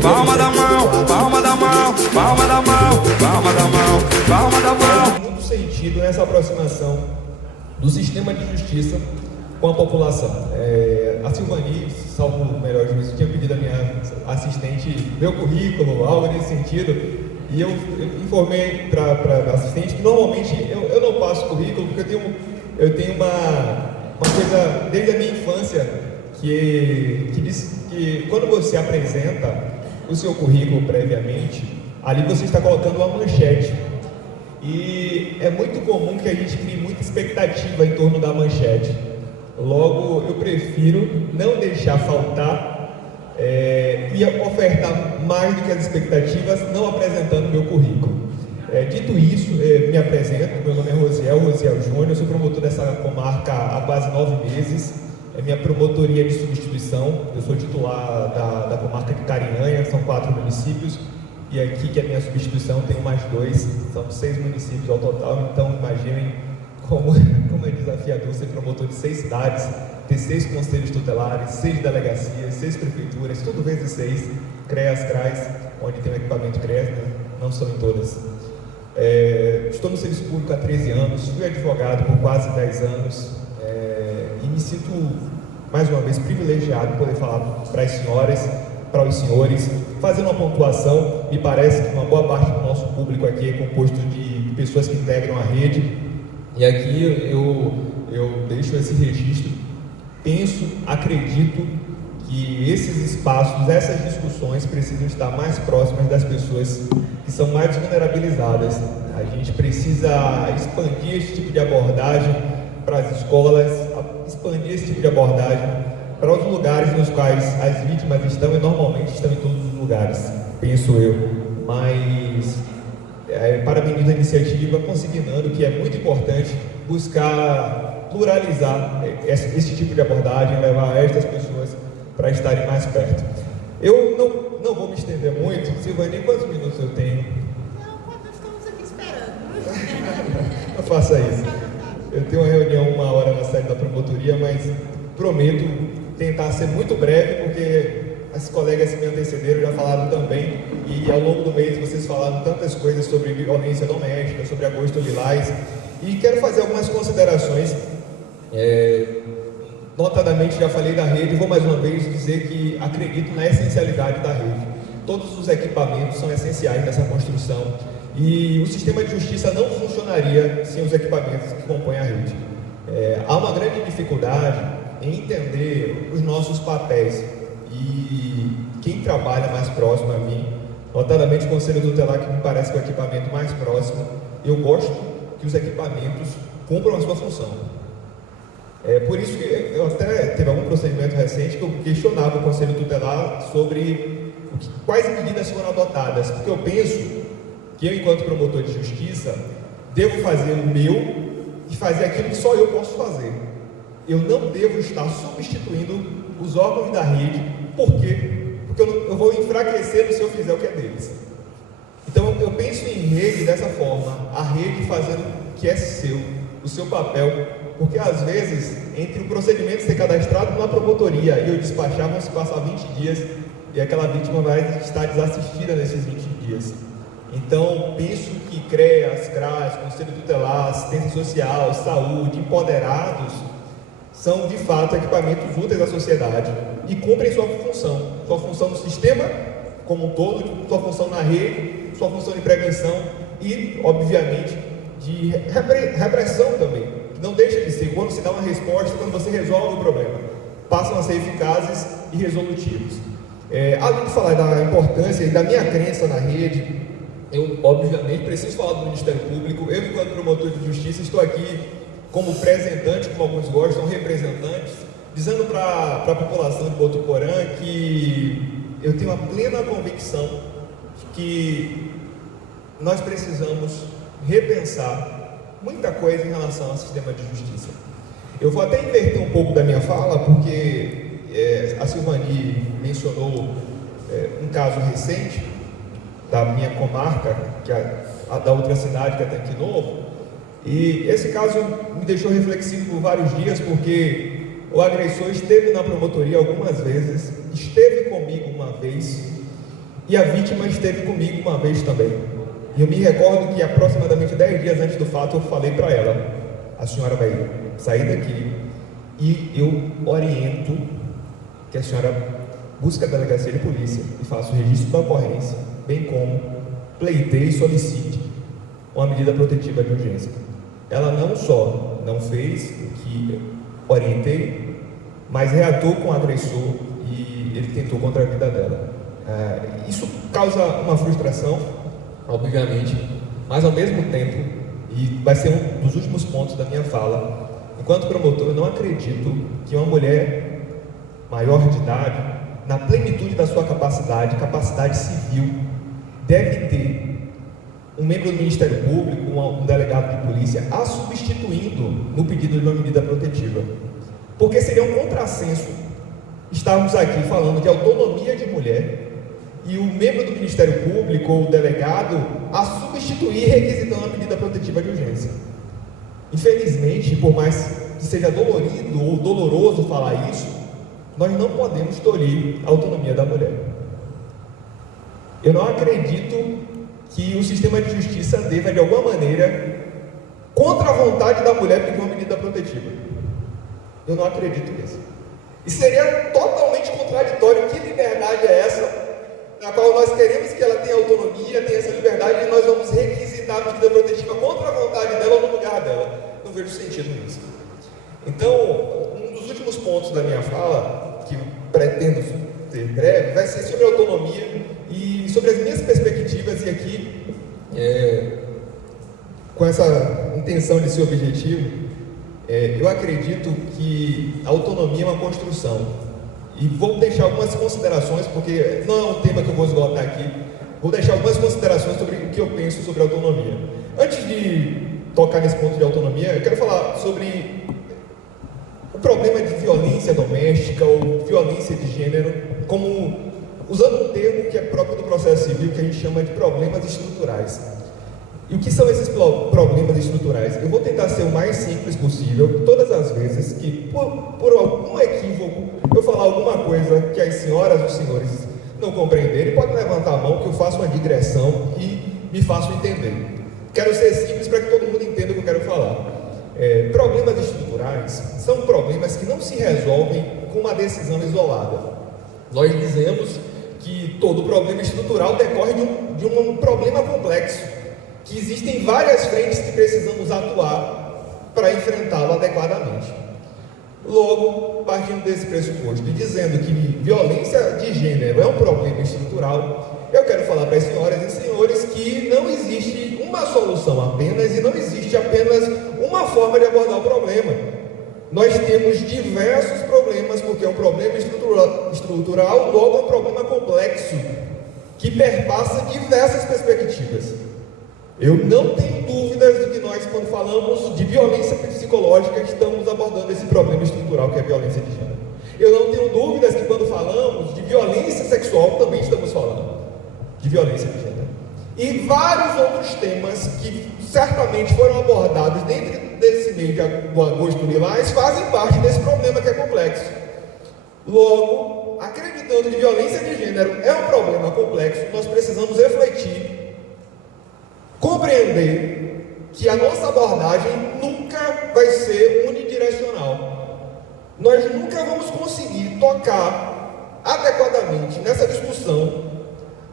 Palma da mão, palma da mão, palma da mão, palma da mão, palma da mão. Faz muito sentido nessa aproximação do sistema de justiça com a população. A Silvani, salvo melhor juízo, tinha pedido a minha assistente meu currículo, algo nesse sentido, e eu informei para a assistente que normalmente eu não passo currículo, porque eu tenho uma coisa desde a minha infância que diz que quando você apresenta o seu currículo previamente, ali você está colocando uma manchete. E é muito comum que a gente crie muita expectativa em torno da manchete. Logo, eu prefiro não deixar faltar e ofertar mais do que as expectativas, não apresentando meu currículo. Dito isso, me apresento, meu nome é Rosiel Júnior, sou promotor dessa comarca há quase 9 meses. É minha promotoria de substituição, eu sou titular da comarca de Carinhanha, são 4 municípios, e aqui que é a minha substituição tem mais 2, são 6 municípios ao total, então imaginem como é desafiador ser promotor de 6 cidades, ter 6 conselhos tutelares, 6 delegacias, 6 prefeituras, tudo vezes 6, CREAS, CRAS, onde tem um equipamento CREAS, né? Não são em todas. Estou no serviço público há 13 anos, fui advogado por quase 10 anos, e me sinto, mais uma vez, privilegiado de poder falar para as senhoras, para os senhores, fazendo uma pontuação. Me parece que uma boa parte do nosso público aqui é composto de pessoas que integram a rede, e aqui eu deixo esse registro. Penso, acredito que esses espaços, essas discussões precisam estar mais próximas das pessoas que são mais vulnerabilizadas. A gente precisa expandir esse tipo de abordagem para as escolas, expandir esse tipo de abordagem para os lugares nos quais as vítimas estão, e normalmente estão em todos os lugares, penso eu. Mas parabenizo a iniciativa, consignando que é muito importante buscar pluralizar esse tipo de abordagem, levar estas pessoas para estarem mais perto. Eu não vou me estender muito. Silvani, quantos minutos eu tenho? Não, nós estamos aqui esperando. Não faça isso. Eu tenho uma reunião 1h na sede da promotoria, mas prometo tentar ser muito breve, porque as colegas que me antecederam já falaram também, e ao longo do mês vocês falaram tantas coisas sobre violência doméstica, sobre agosto lilás, e quero fazer algumas considerações. Notadamente, já falei da rede, vou mais uma vez dizer que acredito na essencialidade da rede. Todos os equipamentos são essenciais nessa construção, e o sistema de justiça não funcionaria sem os equipamentos que compõem a rede. Há uma grande dificuldade em entender os nossos papéis, e quem trabalha mais próximo a mim, notadamente o Conselho Tutelar, que me parece que é o equipamento mais próximo, eu gosto que os equipamentos cumpram a sua função. Por isso que eu até teve algum procedimento recente que eu questionava o Conselho Tutelar sobre quais medidas foram adotadas, porque eu penso que eu, enquanto promotor de justiça, devo fazer o meu e fazer aquilo que só eu posso fazer. Eu não devo estar substituindo os órgãos da rede. Por quê? Porque eu vou enfraquecê-los se eu fizer o que é deles. Então eu penso em rede dessa forma, a rede fazendo o que é seu, o seu papel, porque às vezes, entre o procedimento ser cadastrado numa promotoria e eu despachar, vão se passar 20 dias e aquela vítima vai estar desassistida nesses 20 dias. Então, penso que CREAS, CRAS, Conselho Tutelar, Assistência Social, Saúde, Empoderados, são de fato equipamentos úteis à sociedade e cumprem sua função no sistema como um todo, sua função na rede, sua função de prevenção e, obviamente, de repressão também. Não deixa de ser, quando se dá uma resposta, quando você resolve o problema, passam a ser eficazes e resolutivos. Além de falar da importância e da minha crença na rede, eu, obviamente, preciso falar do Ministério Público. Eu, enquanto promotor de justiça, estou aqui como representante, como alguns gostam, representantes, dizendo para a população de Botuporã que eu tenho a plena convicção de que nós precisamos repensar muita coisa em relação ao sistema de justiça. Eu vou até inverter um pouco da minha fala, porque a Silvani mencionou um caso recente da minha comarca, que é da outra cidade, que é Tanque Novo, e esse caso me deixou reflexivo por vários dias, porque o agressor esteve na promotoria algumas vezes, esteve comigo uma vez, e a vítima esteve comigo uma vez também. E eu me recordo que aproximadamente 10 dias antes do fato eu falei para ela: a senhora vai sair daqui e eu oriento que a senhora busque a delegacia de polícia e faça o registro da ocorrência, bem como pleiteie e solicite uma medida protetiva de urgência. Ela não só não fez o que eu orientei, mas reatou com o agressor e ele tentou contra a vida dela. Isso causa uma frustração, obviamente, mas ao mesmo tempo, e vai ser um dos últimos pontos da minha fala, enquanto promotor, eu não acredito que uma mulher maior de idade, na plenitude da sua capacidade civil, deve ter um membro do Ministério Público, um delegado de polícia, a substituindo no pedido de uma medida protetiva. Porque seria um contrassenso estarmos aqui falando de autonomia de mulher e o membro do Ministério Público ou o delegado a substituir requisitando a medida protetiva de urgência. Infelizmente, por mais que seja dolorido ou doloroso falar isso, nós não podemos tolir a autonomia da mulher. Eu não acredito que o sistema de justiça deva, de alguma maneira, contra a vontade da mulher, pedir uma medida protetiva. Eu não acredito nisso. E seria totalmente contraditório. Que liberdade é essa, na qual nós queremos que ela tenha autonomia, tenha essa liberdade, e nós vamos requisitar a medida protetiva contra a vontade dela ou no lugar dela? Não vejo sentido nisso. Então, um dos últimos pontos da minha fala, que pretendo ser breve, vai ser sobre autonomia e sobre as minhas perspectivas, e aqui, com essa intenção de ser objetivo, eu acredito que a autonomia é uma construção. E vou deixar algumas considerações, porque não é um tema que eu vou esgotar aqui, vou deixar algumas considerações sobre o que eu penso sobre autonomia. Antes de tocar nesse ponto de autonomia, eu quero falar sobre o problema de violência doméstica ou violência de gênero, como usando um termo que é próprio do processo civil, que a gente chama de problemas estruturais. E o que são esses problemas estruturais? Eu vou tentar ser o mais simples possível. Todas as vezes que, por algum equívoco, eu falar alguma coisa que as senhoras ou os senhores não compreenderem, podem levantar a mão que eu faço uma digressão e me faço entender. Quero ser simples para que todo mundo entenda o que eu quero falar. Problemas estruturais são problemas que não se resolvem com uma decisão isolada. Nós dizemos que todo problema estrutural decorre de um problema complexo, que existem várias frentes que precisamos atuar para enfrentá-lo adequadamente. Logo, partindo desse pressuposto e dizendo que violência de gênero é um problema estrutural, eu quero falar para as senhoras e senhores que não existe uma solução apenas e não existe apenas uma forma de abordar o problema. Nós temos diversos problemas, porque é um problema estrutural, logo é um problema complexo, que perpassa diversas perspectivas. Eu não tenho dúvidas de que nós, quando falamos de violência psicológica, estamos abordando esse problema estrutural que é a violência de gênero. Eu não tenho dúvidas que quando falamos de violência sexual, também estamos falando de violência de gênero. E vários outros temas que certamente foram abordados dentro desse mês do agosto lilás fazem parte desse problema que é complexo. Logo, acreditando que violência de gênero é um problema complexo, nós precisamos refletir, compreender que a nossa abordagem nunca vai ser unidirecional. Nós nunca vamos conseguir tocar adequadamente nessa discussão,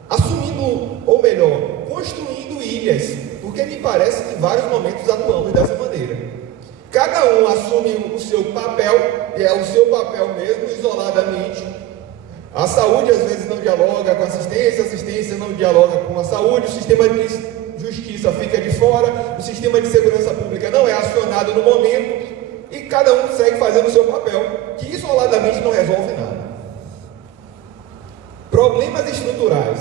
assumindo, ou melhor, construindo ilhas, porque me parece que em vários momentos atuamos dessa maneira. Cada um assume o seu papel, e é o seu papel mesmo, isoladamente. A saúde às vezes não dialoga com a assistência não dialoga com a saúde, o sistema de justiça fica de fora, o sistema de segurança pública não é acionado no momento, e cada um segue fazendo o seu papel, que isoladamente não resolve nada. Problemas estruturais,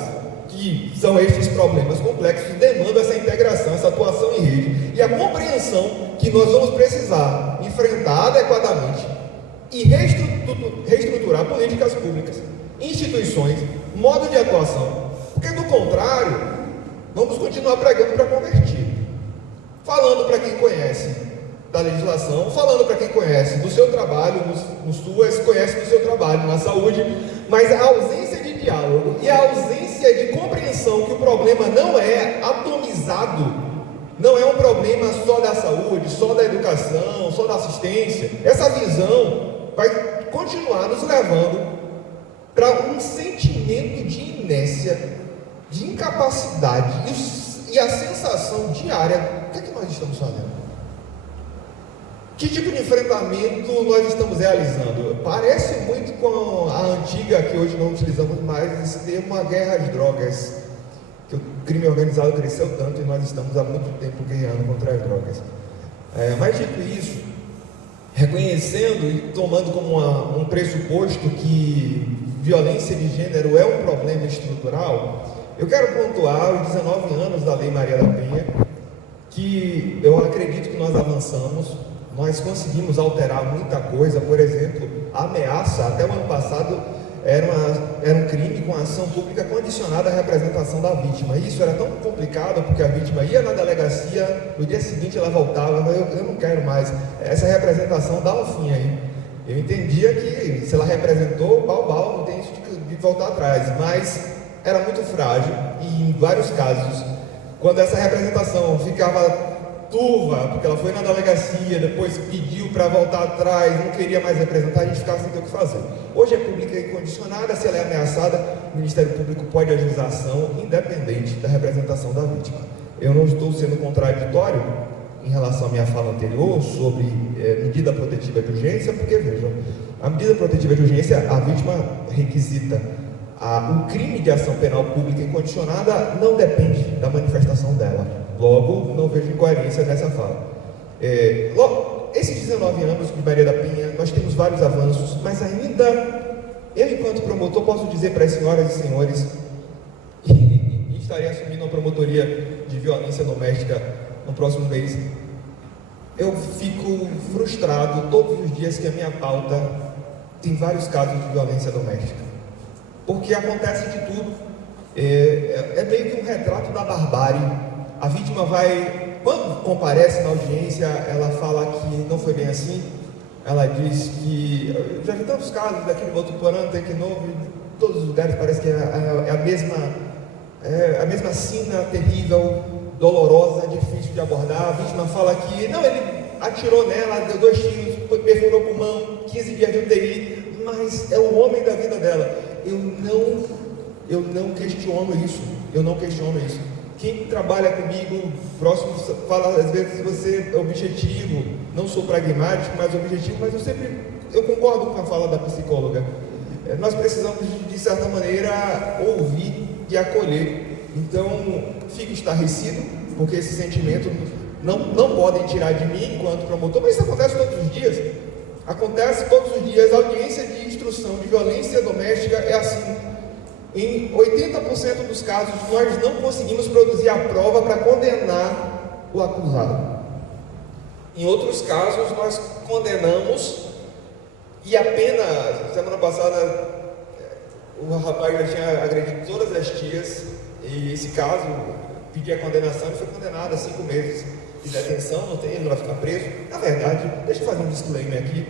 que são estes problemas complexos, demandam essa integração, essa atuação em rede, e a compreensão que nós vamos precisar enfrentar adequadamente e reestruturar políticas públicas, instituições, modo de atuação, porque do contrário, vamos continuar pregando para convertir, falando para quem conhece da legislação, falando para quem conhece do seu trabalho, no SUAS, conhece do seu trabalho na saúde, mas a ausência de diálogo e a ausência de compreensão que o problema não é atomizado, não é um problema só da saúde, só da educação, só da assistência. Essa visão vai continuar nos levando para um sentimento de inércia, de incapacidade e a sensação diária: o que é que nós estamos fazendo? Que tipo de enfrentamento nós estamos realizando? Parece muito com a antiga, que hoje não utilizamos mais, esse termo, a guerra às drogas, que o crime organizado cresceu tanto e nós estamos há muito tempo guerreando contra as drogas. Mas dito isso, reconhecendo e tomando como um pressuposto que violência de gênero é um problema estrutural, eu quero pontuar os 19 anos da Lei Maria da Penha, que eu acredito que nós avançamos. Nós conseguimos alterar muita coisa. Por exemplo, a ameaça, até o ano passado, era um crime com ação pública condicionada à representação da vítima. Isso era tão complicado, porque a vítima ia na delegacia, no dia seguinte ela voltava: eu não quero mais, essa representação dá um fim aí. Eu entendia que se ela representou, bal, não tem isso de voltar atrás, mas era muito frágil, e em vários casos, quando essa representação ficava turva, porque ela foi na delegacia, depois pediu para voltar atrás, não queria mais representar, a gente ficava sem ter o que fazer. Hoje é pública e condicionada, se ela é ameaçada, o Ministério Público pode ajuizar ação independente da representação da vítima. Eu não estou sendo contraditório em relação à minha fala anterior sobre medida protetiva de urgência, porque vejam, a medida protetiva de urgência, a vítima requisita. O crime de ação penal pública incondicionada não depende da manifestação dela. Logo, não vejo incoerência nessa fala. Esses 19 anos de Maria da Penha, nós temos vários avanços, mas ainda, eu enquanto promotor, posso dizer para as senhoras e senhores, e estarei assumindo a promotoria de violência doméstica no próximo mês, eu fico frustrado todos os dias que a minha pauta tem vários casos de violência doméstica, porque acontece de tudo. É meio que um retrato da barbárie. A vítima vai, quando comparece na audiência, ela fala que não foi bem assim. Ela diz que, eu já vi tantos casos daqui de Botuporã, Tanque Novo, em todos os lugares parece que é a mesma sina terrível, dolorosa, difícil de abordar. A vítima fala que, não, ele atirou nela, deu 2 tiros, perfurou o pulmão, 15 dias de UTI, mas é o homem da vida dela. Eu não questiono isso. Quem trabalha comigo próximo fala, às vezes, você é objetivo, não sou pragmático, mas objetivo, mas eu concordo com a fala da psicóloga. Nós precisamos, de certa maneira, ouvir e acolher. Então, fico estarrecido, porque esse sentimento não podem tirar de mim enquanto promotor, mas isso acontece todos os dias. Acontece todos os dias. A audiência de instrução de violência doméstica é assim. Em 80% dos casos, nós não conseguimos produzir a prova para condenar o acusado. Em outros casos, nós condenamos e a pena, semana passada, o rapaz já tinha agredido todas as tias, e esse caso, pedia a condenação e foi condenado a 5 meses de detenção, ele não vai ficar preso. Na verdade, deixa eu fazer um disclaimer aqui,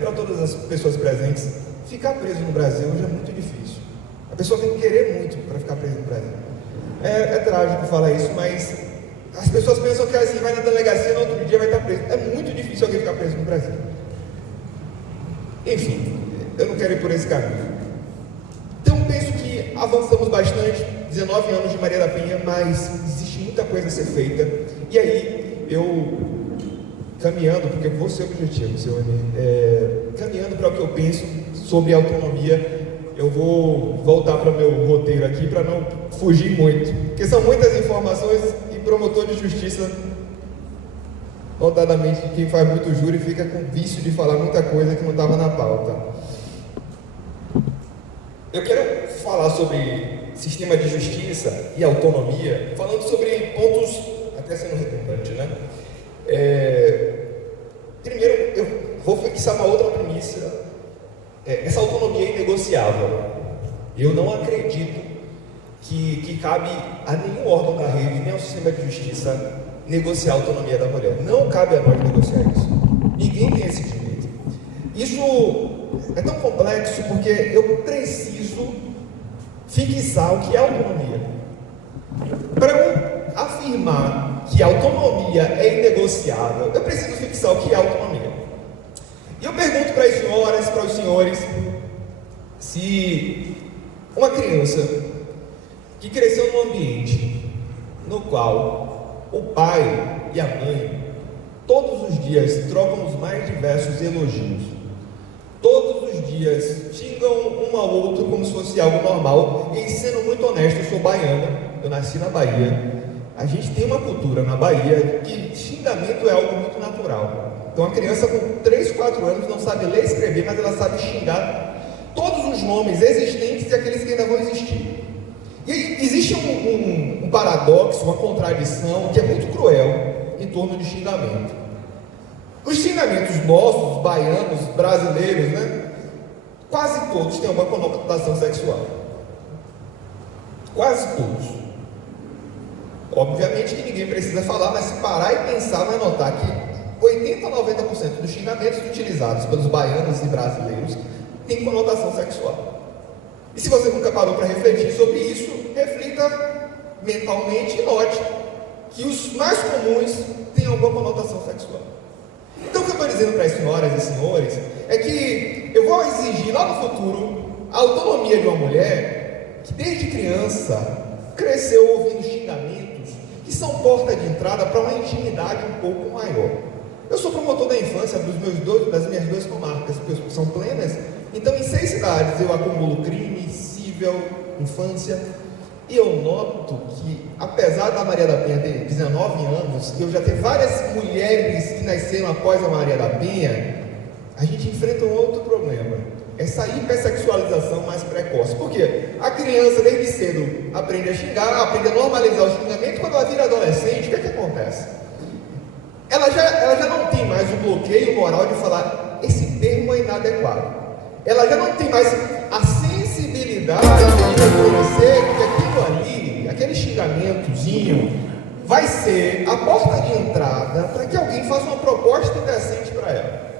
para todas as pessoas presentes: ficar preso no Brasil hoje é muito difícil. A pessoa tem que querer muito para ficar preso no Brasil. É trágico falar isso, mas as pessoas pensam que assim, vai na delegacia, no outro dia vai estar preso. É muito difícil alguém ficar preso no Brasil. Enfim, eu não quero ir por esse caminho. Então penso que avançamos bastante, 19 anos de Maria da Penha, mas existe muita coisa a ser feita. E aí, eu caminhando, porque eu vou ser objetivo, senhor, caminhando para o que eu penso sobre autonomia, eu vou voltar para o meu roteiro aqui para não fugir muito, porque são muitas informações e promotor de justiça, notadamente quem faz muito júri, fica com vício de falar muita coisa que não estava na pauta. Eu quero falar sobre sistema de justiça e autonomia, falando sobre pontos, até sendo redundante, né? Primeiro, eu vou fixar uma outra premissa. Essa autonomia é inegociável. Eu não acredito que cabe a nenhum órgão da rede, nem ao sistema de justiça, negociar a autonomia da mulher. Não cabe a nós negociar isso. Isso é tão complexo porque eu preciso fixar o que é autonomia. Para eu afirmar que a autonomia é inegociável, eu preciso fixar o que é autonomia. E eu pergunto para as senhoras, para os senhores, se uma criança que cresceu num ambiente no qual o pai e a mãe todos os dias trocam os mais diversos elogios, todos os dias xingam um ao outro como se fosse algo normal, e sendo muito honesto, eu sou baiana, eu nasci na Bahia, a gente tem uma cultura na Bahia que xingamento é algo muito natural. Então a criança com 3, 4 anos não sabe ler e escrever, mas ela sabe xingar todos os nomes existentes e aqueles que ainda vão existir. E existe um paradoxo, uma contradição que é muito cruel em torno de xingamento. Os xingamentos nossos, baianos, brasileiros, né? Quase todos têm uma conotação sexual. Quase todos. Obviamente que ninguém precisa falar, mas se parar e pensar, vai notar que 80 a 90% dos xingamentos utilizados pelos baianos e brasileiros têm conotação sexual. E se você nunca parou para refletir sobre isso, reflita mentalmente e note que os mais comuns têm alguma conotação sexual. Então o que eu estou dizendo para as senhoras e senhores é que eu vou exigir lá no futuro a autonomia de uma mulher que desde criança cresceu ouvindo xingamentos que são porta de entrada para uma intimidade um pouco maior. Eu sou promotor da infância das minhas 2 comarcas, que são plenas. Então, em 6 cidades eu acumulo crime, cível, infância, e eu noto que, apesar da Maria da Penha ter 19 anos, e eu já ter várias mulheres que nasceram após a Maria da Penha, a gente enfrenta um outro problema, essa hipersexualização mais precoce. Por quê? A criança, desde cedo, aprende a xingar, aprende a normalizar o xingamento. Quando ela vira adolescente, o que acontece? Ela já não tem mais o bloqueio moral de falar, esse termo é inadequado. Ela já não tem mais a sensibilidade de reconhecer que aquilo ali, aquele xingamentozinho, vai ser a porta de entrada para que alguém faça uma proposta indecente para ela.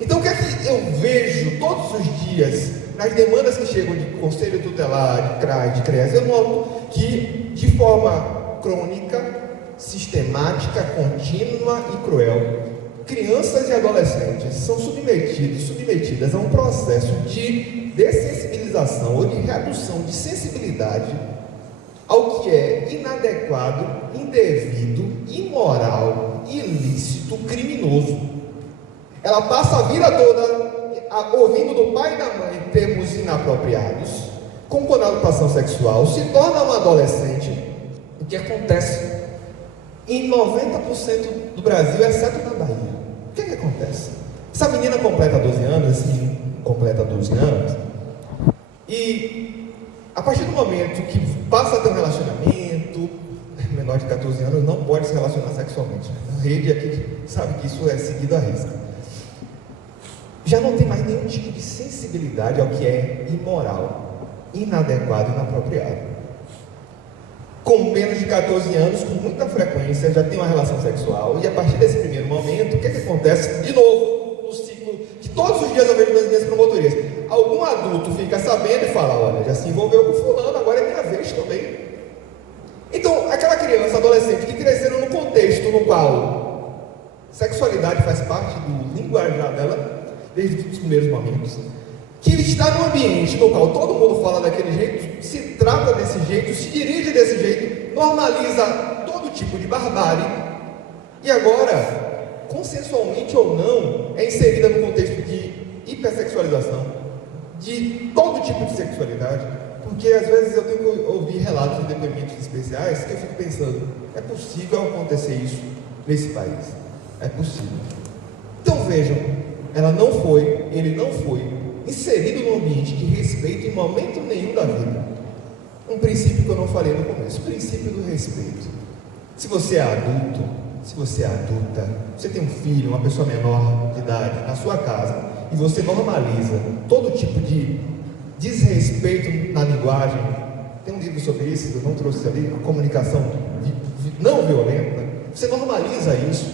Então o que é que eu vejo todos os dias nas demandas que chegam de conselho tutelar, de CRAI, de CREAS? Eu noto que de forma crônica, sistemática, contínua e cruel, crianças e adolescentes são submetidas a um processo de dessensibilização ou de redução de sensibilidade ao que é inadequado, indevido, imoral, ilícito, criminoso. Ela passa a vida toda ouvindo do pai e da mãe termos inapropriados, com conotação sexual, se torna uma adolescente. O que acontece em 90% do Brasil, exceto na Bahia? O que acontece? Essa menina completa 12 anos, esse menino completa 12 anos, e a partir do momento que passa a ter um relacionamento, menor de 14 anos não pode se relacionar sexualmente. A rede aqui sabe que isso é seguido à risca. Já não tem mais nenhum tipo de sensibilidade ao que é imoral, inadequado e inapropriado. Com menos de 14 anos, com muita frequência, já tem uma relação sexual, e a partir desse primeiro momento, o que acontece? De novo, no ciclo que todos os dias eu vejo nas minhas promotorias, algum adulto fica sabendo e fala, olha, já se envolveu com fulano, agora é minha vez também. Então, aquela criança, adolescente, que cresceram num contexto no qual sexualidade faz parte do linguajar dela, desde os primeiros momentos, que está num ambiente no qual todo mundo fala daquele jeito, se trata desse jeito, se dirige desse jeito, normaliza todo tipo de barbárie, e agora, consensualmente ou não, é inserida no contexto de hipersexualização, de todo tipo de sexualidade, porque às vezes eu tenho que ouvir relatos de depoimentos especiais que eu fico pensando, é possível acontecer isso nesse país? É possível. Então vejam, ele não foi inserido num ambiente de respeito em momento nenhum da vida. Um princípio que eu não falei no começo, o princípio do respeito. Se você é adulto, se você é adulta, você tem um filho, uma pessoa menor de idade na sua casa, e você normaliza todo tipo de desrespeito na linguagem, tem um livro sobre isso que eu não trouxe ali, comunicação não violenta, você normaliza isso,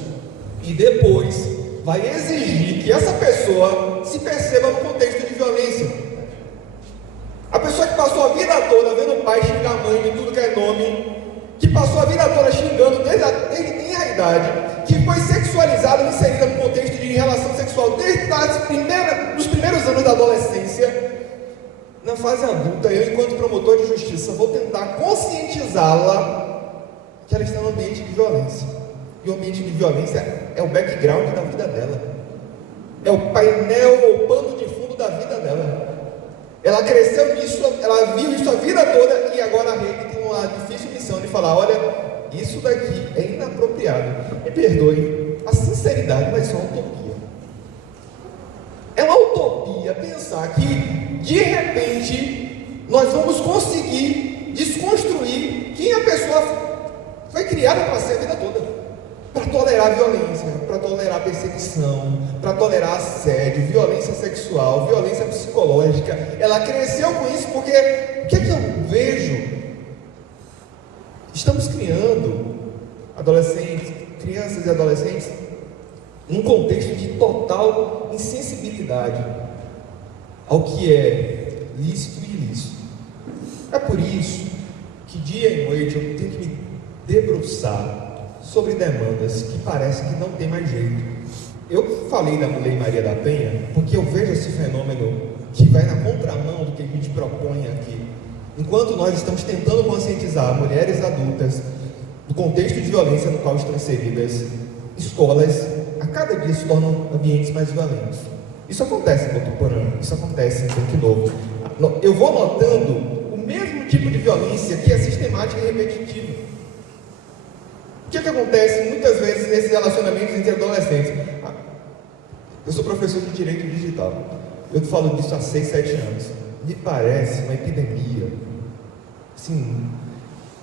e depois vai exigir que essa pessoa se perceba no contexto de violência. A pessoa que passou a vida toda vendo o pai xingar a mãe de tudo que é nome, que passou a vida toda xingando desde tenra idade, que foi sexualizada, inserida no contexto de relação sexual desde os primeiros anos da adolescência, na fase adulta, eu, enquanto promotor de justiça, vou tentar conscientizá-la que ela está no ambiente de violência. E o ambiente de violência é o background da vida dela, é o painel, o pano de fundo da vida dela. Ela cresceu nisso, ela viu isso a vida toda, e agora a rede tem uma difícil missão de falar: olha, isso daqui é inapropriado. Me perdoe a sinceridade, mas isso é uma utopia. É uma utopia pensar que, de repente, nós vamos conseguir desconstruir quem a pessoa foi criada para ser a vida toda. Para tolerar violência, para tolerar perseguição, para tolerar assédio, violência sexual, violência psicológica. Ela cresceu com isso porque, o que é que eu vejo? Estamos criando crianças e adolescentes, num contexto de total insensibilidade ao que é lícito e ilícito. É por isso que dia e noite eu tenho que me debruçar sobre demandas que parece que não tem mais jeito. Eu falei da Lei Maria da Penha porque eu vejo esse fenômeno que vai na contramão do que a gente propõe aqui. Enquanto nós estamos tentando conscientizar mulheres adultas do contexto de violência no qual estão inseridas, escolas a cada dia se tornam ambientes mais violentos. Isso acontece em Botuporã, isso acontece em Campo Novo. Eu vou notando o mesmo tipo de violência que é sistemática e repetitiva. O que acontece muitas vezes nesses relacionamentos entre adolescentes? Eu sou professor de Direito Digital. Eu falo disso há 6, 7 anos. Me parece uma epidemia. Assim,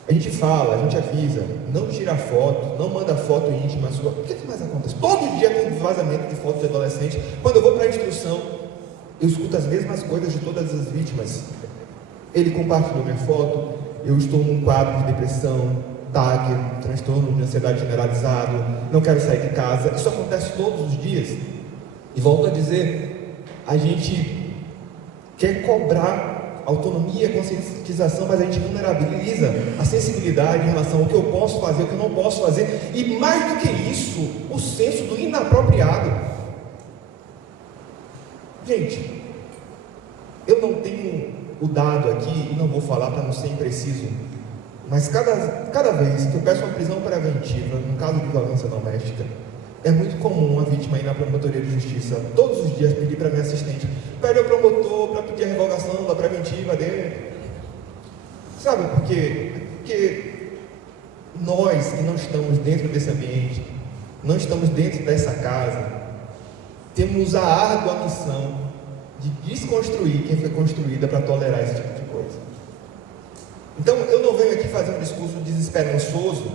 a gente fala, a gente avisa, não tira foto, não manda foto íntima sua. O que mais acontece? Todo dia tem vazamento de fotos de adolescente. Quando eu vou para a instrução, eu escuto as mesmas coisas de todas as vítimas. Ele compartilhou minha foto, eu estou num quadro de depressão, TAG, transtorno de ansiedade generalizado, não quero sair de casa. Isso acontece todos os dias. E volto a dizer, a gente quer cobrar autonomia, conscientização, mas a gente vulnerabiliza a sensibilidade em relação ao que eu posso fazer, o que eu não posso fazer, e mais do que isso, o senso do inapropriado. Gente, eu não tenho o dado aqui, e não vou falar para não ser impreciso, mas cada vez que eu peço uma prisão preventiva, no caso de violência doméstica, é muito comum a vítima ir na promotoria de justiça todos os dias pedir para minha assistente: pede ao promotor para pedir a revogação da preventiva dele. Sabe por quê? Porque nós que não estamos dentro desse ambiente, não estamos dentro dessa casa, temos a árdua missão de desconstruir quem foi construída para tolerar esse tipo de coisa. Então, eu não venho aqui fazer um discurso desesperançoso,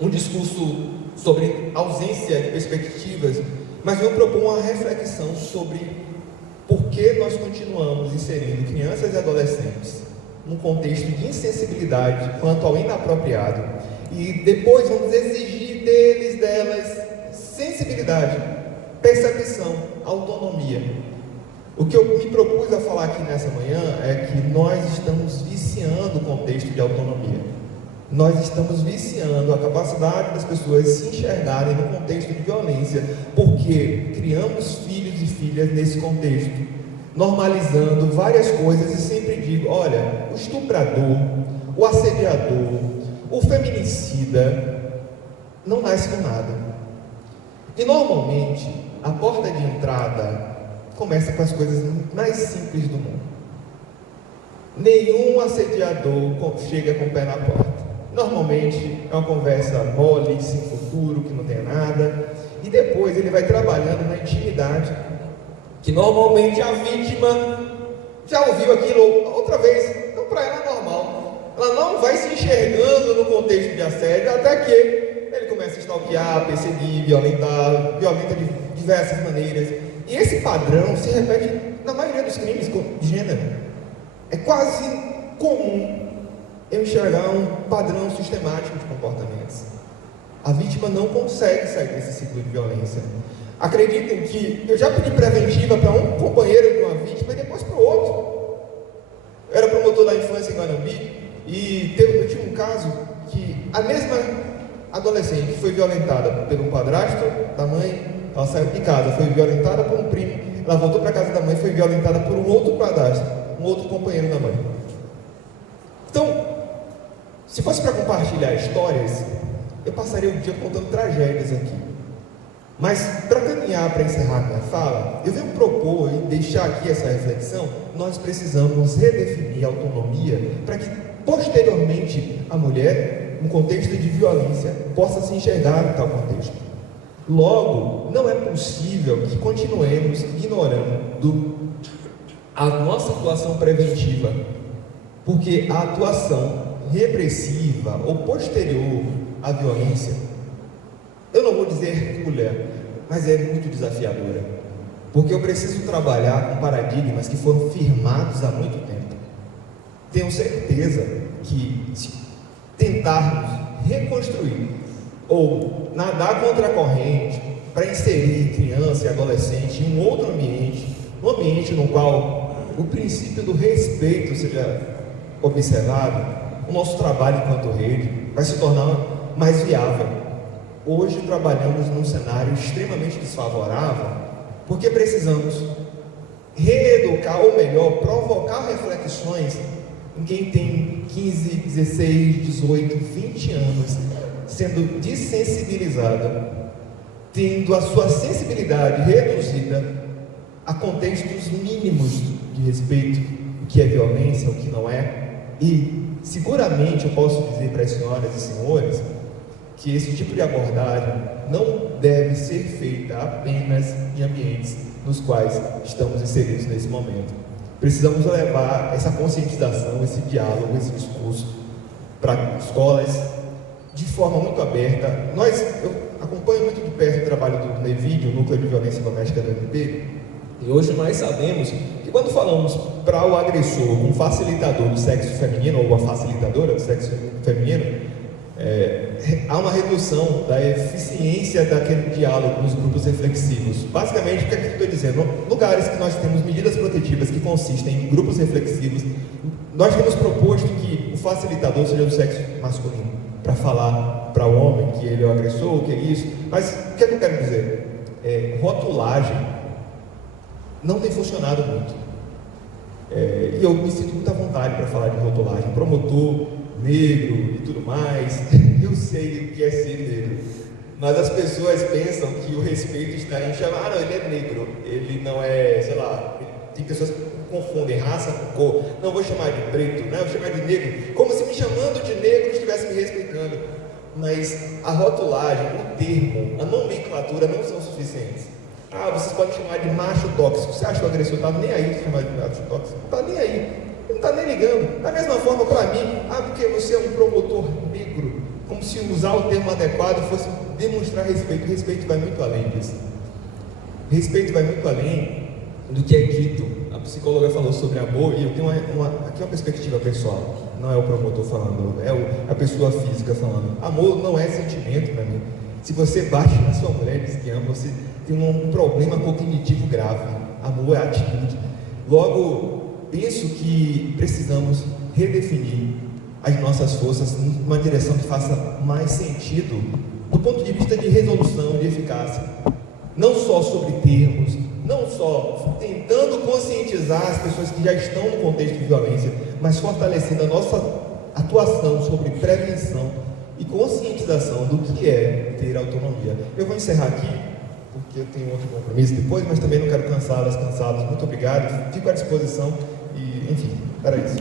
um discurso sobre ausência de perspectivas, mas eu proponho uma reflexão sobre por que nós continuamos inserindo crianças e adolescentes num contexto de insensibilidade quanto ao inapropriado, e depois vamos exigir delas, sensibilidade, percepção, autonomia. O que eu me propus a falar aqui nessa manhã é que nós estamos viciando o contexto de autonomia. Nós estamos viciando a capacidade das pessoas se enxergarem no contexto de violência, porque criamos filhos e filhas nesse contexto, normalizando várias coisas, e sempre digo: olha, o estuprador, o assediador, o feminicida não nasce com nada. E normalmente a porta de entrada começa com as coisas mais simples do mundo. Nenhum assediador chega com o pé na porta. Normalmente é uma conversa mole, sem futuro, que não tem nada, e depois ele vai trabalhando na intimidade, que normalmente a vítima já ouviu aquilo outra vez. Então para ela é normal. Ela não vai se enxergando no contexto de assédio, até que ele começa a stalkear, perseguir, violentar, violenta de diversas maneiras. E esse padrão se repete na maioria dos crimes de gênero. É quase comum eu enxergar um padrão sistemático de comportamentos. a vítima não consegue sair desse ciclo de violência. Acreditem que eu já pedi preventiva para um companheiro de uma vítima e depois para o outro. Eu era promotor da infância em Guanambi e eu tive um caso que a mesma adolescente foi violentada pelo padrasto da mãe, ela saiu de casa, foi violentada por um primo, ela voltou para a casa da mãe, foi violentada por um outro padrasto, um outro companheiro da mãe. Então, se fosse para compartilhar histórias, eu passaria o dia contando tragédias aqui. Mas, para caminhar, para encerrar minha fala, eu venho propor e deixar aqui essa reflexão. Nós precisamos redefinir a autonomia para que, posteriormente, a mulher, no contexto de violência, possa se enxergar em tal contexto. Logo, não é possível que continuemos ignorando a nossa atuação preventiva, porque a atuação repressiva ou posterior à violência, eu não vou dizer hercúlea, mas é muito desafiadora, porque eu preciso trabalhar com paradigmas que foram firmados há muito tempo. Tenho certeza que se tentarmos reconstruir ou nadar contra a corrente para inserir criança e adolescente em um outro ambiente, um ambiente no qual o princípio do respeito seja observado, o nosso trabalho enquanto rede vai se tornar mais viável. Hoje trabalhamos num cenário extremamente desfavorável, porque precisamos reeducar, ou melhor, provocar reflexões em quem tem 15, 16, 18, 20 anos, sendo desensibilizada, tendo a sua sensibilidade reduzida a contextos mínimos de respeito, o que é violência, o que não é. E seguramente eu posso dizer para as senhoras e senhores que esse tipo de abordagem não deve ser feita apenas em ambientes nos quais estamos inseridos nesse momento. Precisamos levar essa conscientização, esse diálogo, esse discurso para escolas de forma muito aberta. Eu acompanho muito de perto o trabalho do NEVID, o Núcleo de Violência Doméstica do MP, e hoje nós sabemos que quando falamos para o agressor, um facilitador do sexo feminino ou uma facilitadora do sexo feminino, há uma redução da eficiência daquele diálogo nos grupos reflexivos. Basicamente, o que é que eu estou dizendo? Lugares que nós temos medidas protetivas que consistem em grupos reflexivos, nós temos proposto que o facilitador seja do sexo masculino, para falar para o homem que ele é o agressor, que é isso. Mas o que é que eu quero dizer? Rotulagem não tem funcionado muito. E eu me sinto muita vontade para falar de rotulagem. Promotor, negro e tudo mais, eu sei o que é ser negro, mas as pessoas pensam que o respeito está em chamar, não, ele é negro, ele não é, sei lá, tem pessoas que confundem raça com cor, não vou chamar de preto, não, vou chamar de negro, como se me chamando de negro estivesse me respeitando. Mas a rotulagem, o termo, a nomenclatura não são suficientes. Vocês podem chamar de macho tóxico, você acha que o agressor está nem aí de chamar de macho tóxico? Não está nem aí. Não está nem ligando. Da mesma forma, para mim, porque você é um promotor negro, como se usar o termo adequado fosse demonstrar respeito. Respeito vai muito além disso. Respeito vai muito além do que é dito. A psicóloga falou sobre amor, e eu tenho aqui uma perspectiva pessoal. Não é o promotor falando, é a pessoa física falando. Amor não é sentimento para mim. Se você bate na sua mulher e diz que ama, você tem um problema cognitivo grave. Amor é atitude. Logo, penso que precisamos redefinir as nossas forças numa direção que faça mais sentido do ponto de vista de resolução, de eficácia. Não só sobre termos, não só tentando conscientizar as pessoas que já estão no contexto de violência, mas fortalecendo a nossa atuação sobre prevenção e conscientização do que é ter autonomia. Eu vou encerrar aqui, porque eu tenho outro compromisso depois, mas também não quero cansá-las, cansados. Muito obrigado, fico à disposição e, enfim, era isso.